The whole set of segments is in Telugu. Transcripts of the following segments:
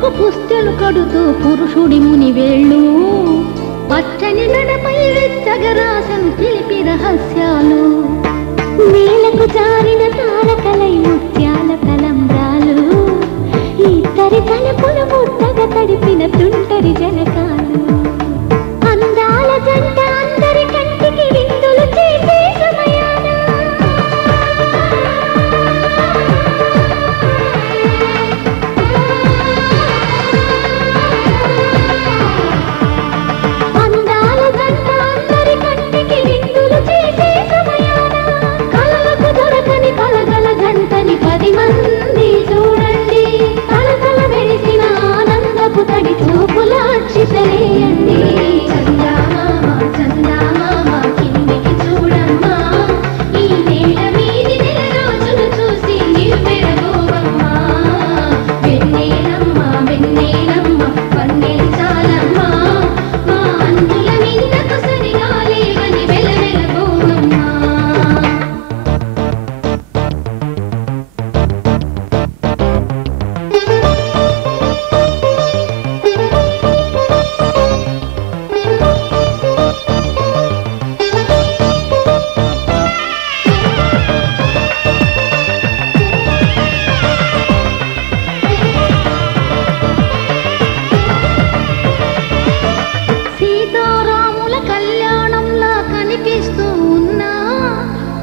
బొమ్మకు పుస్తెలు కడుతూ పురుషుడి ముని వేళ్ళు పచ్చని నడపై వెచ్చగరాసను చిలిపి రహస్యాలు నేలకు జారిన తారకలై ముత్యాల తలంబ్రాలు ఇద్దరి తలపుల ముద్దగా తడిపిన తుంటరి జనకాలు అందాల జంట అందరి కంటికి విందులు చేసే సమయాన అందాల జంట అందరి కంటికి విందులు చేసే సమయాన కలలకు దొరకని కలగల జంటని 10 మంది చూడండి కలకల మెరిసిన ఆనందపు తడి చూపుల అక్షితలేయండి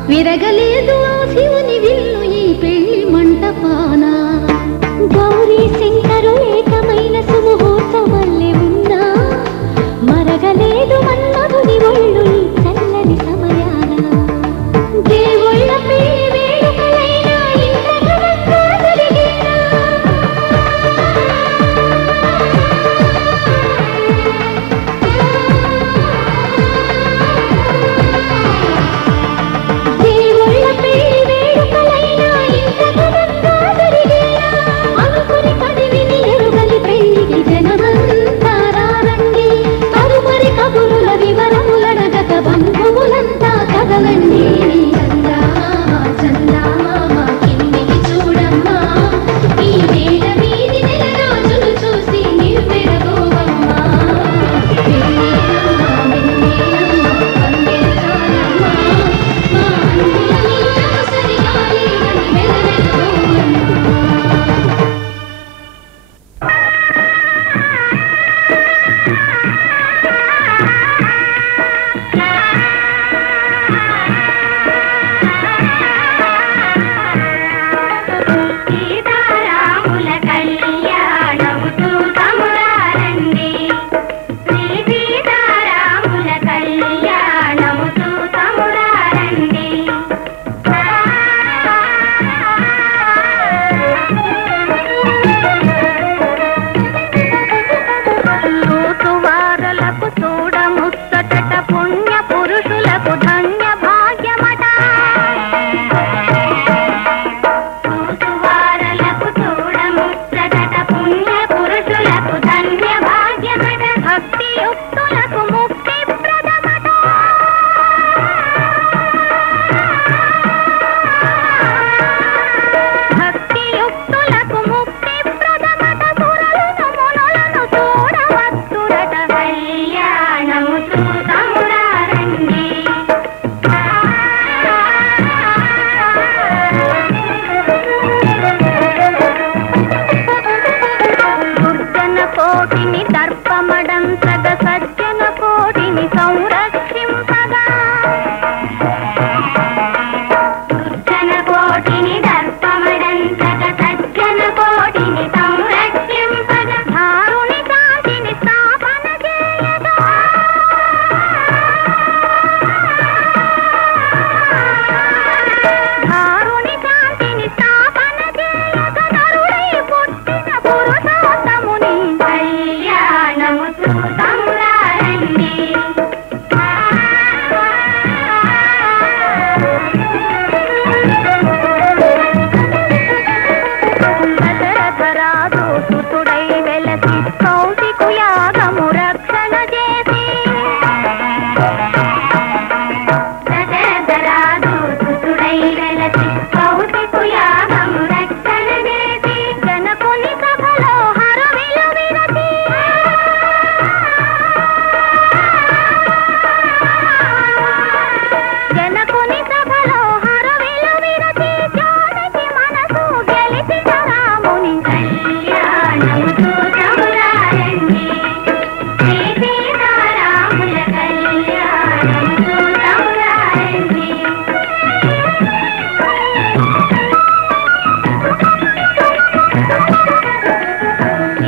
విరగలేదు ఆ శివుని విల్లు ఈ పెళ్లి మంటపాన గౌరీ శంకరు ఏకమైన సుముహూర్తమల్లె ఉన్నా మరగలేదు మన్మధుని ఒళ్ళు ఈ చల్లని సమయాన దేవుళ్ళ పెళ్లి వేడుకలైనా ఇంద్రఘనంగా జరిగేనా వివరములడ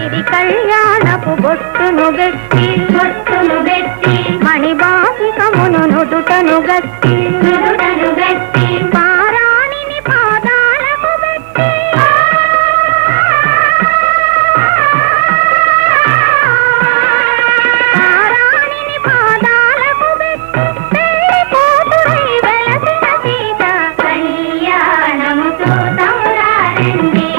ఇది కళ్యాణపు బొట్టును గట్టి మణిబాసికమును నుదుటను గట్టి పారాణిని పాదాలకు గట్టి పారాణిని పాదాలకు గట్టి పెళ్లి కూతురై వెలసిన సీత కళ్యాణముతో తమురారండి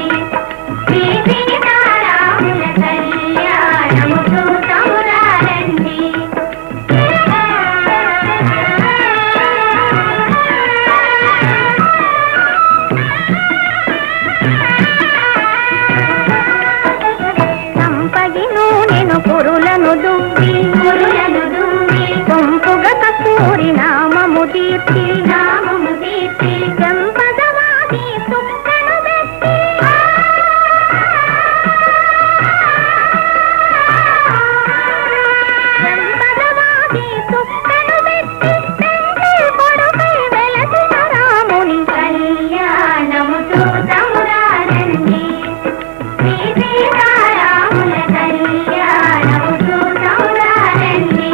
శ్రీ సీతారాముల కళ్యాణముతో తమురారండి. సంపగి నూనెను కురులను దువ్వి సొంపుగా కస్తూరి నామము తీర్చి సంపదవాది సుక్కను పెట్టి సంపదవాది సుక్కను పెట్టి తండ్రి కొడుకై వెలసిన రాముని కళ్యాణముతో తమురారండి శ్రీ సీతారాముల కళ్యాణముతో తమురారండి.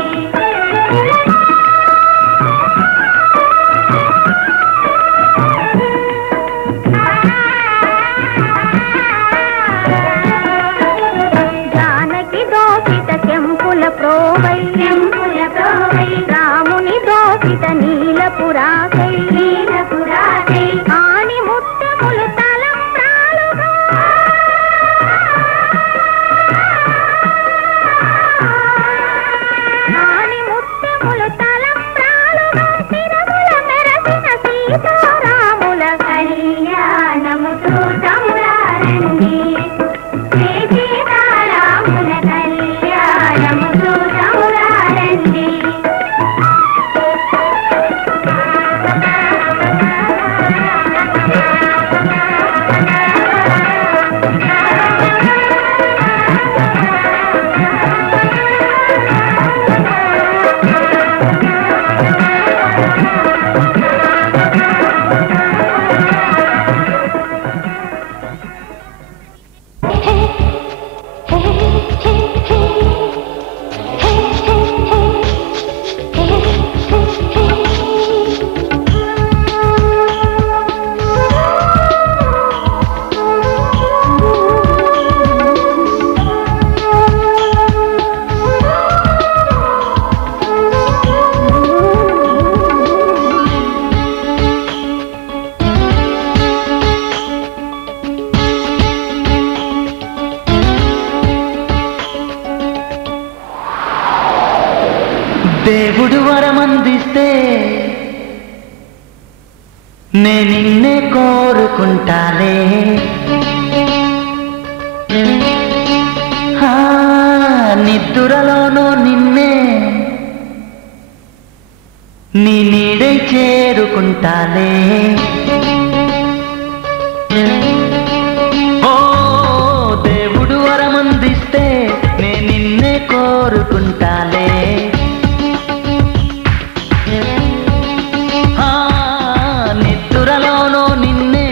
జానకి దోషిత చెంపుల ప్రోవై రాముని దోషిత నీలపురాకై ఆని ముత్తములు తలంబ్రాలుగా ఆని ముత్తములు తలంబ్రాలుగా తిరుమల మెరసిన సీతారాముల కళ్యాణముతో తమురారండి శ్రీ సీతారాముల కళ్యాణముతో తమురారండి. దేవుడు వరమందిస్తే నే నిన్నే కోరుకుంటాలే నిద్దురలోనో నిన్నే నీ నీడై చేరుకుంటాలే. ఓ దేవుడు వరమందిస్తే నే నిన్నే కోరుకుంటాలే. నిద్దురలోనో నిన్నే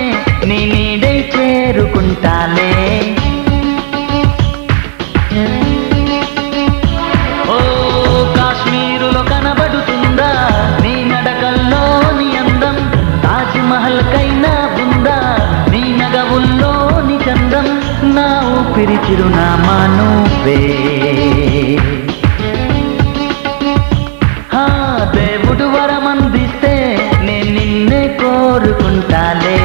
నీ నీడై చేరుకుంటాలే. ఓ కాశ్మీరులో కనబడుతుందా నీ నడకల్లో నీ అందం, తాజ్మహల్ కైనా ఉందా నీ నగవుల్లో నీ చందం, నా ఊపిరి చిరునామా నువ్వే. దేవుడు వరమందిస్తే నే నిన్నే కోరుకుంటాలే.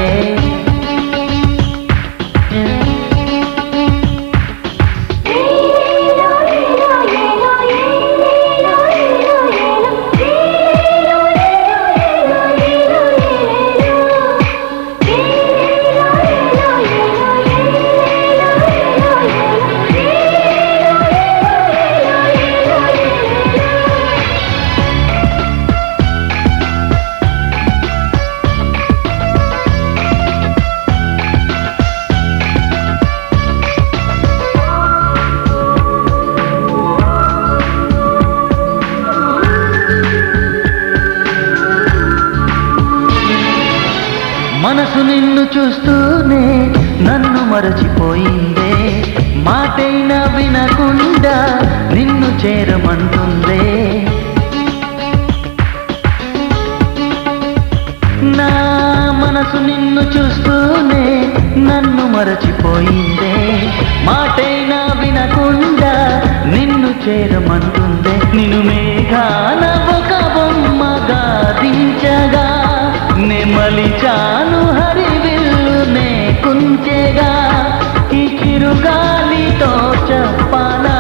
మనసు నిన్ను చూస్తూనే నన్ను మరచిపోయిందే, మాటైనా వినకుండా నిన్ను చేరమంటుందే. నా మనసు నిన్ను చూస్తూనే నన్ను మరచిపోయిందే, మాటైనా వినకుండా నిన్ను చేరమంటుందే. నిన్ను మేఘాన ఒక బొమ్మగా దించగా, నెమలిచాను హరివిల్లు నే కుంచెగా, ఈ చిరుగాలితో చెప్పనా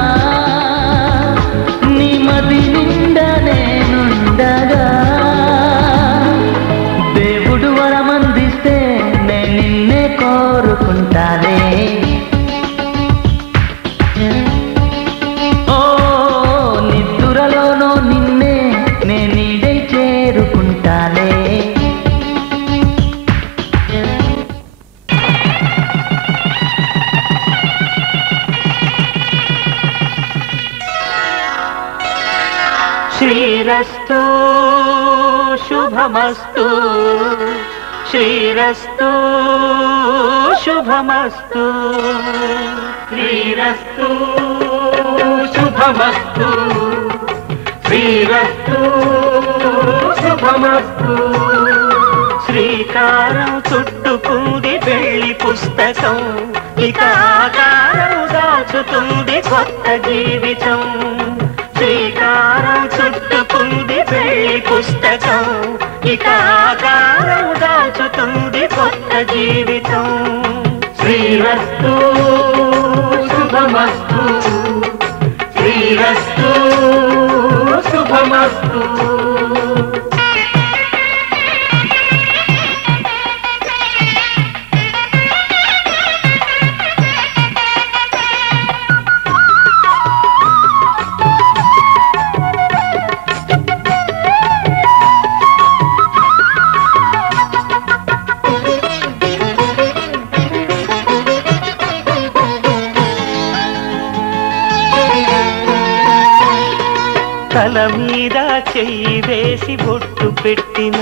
నీ మది నిండా నేనుండగా. దేవుడు వరమందిస్తే నే నిన్నే కోరుకుంటానే. ఓ నిద్దురలోనో నిన్నే నే నీడై చేరుకుంటానే. శ్రీరస్తు శుభమస్తు, శ్రీరస్తు శుభమస్తు, శ్రీరస్తు శుభమస్తు, శ్రీరస్తు శుభమస్తు. శ్రీకారం చుట్టుకుంది పెళ్లి పుస్తకం, ఇక ఆకారం దాచుతుంది కొత్త జీవితం. శ్రీకారం చుట్టుకుంది పెళ్లి పుస్తకం, ఇక ఆకారం దాచుతుంది కొత్త జీవితం. శ్రీరస్తు శుభమస్తు, శ్రీరస్తు శుభమస్తు. తల మీద చెయ్యి వేసి బొట్టు పెట్టిన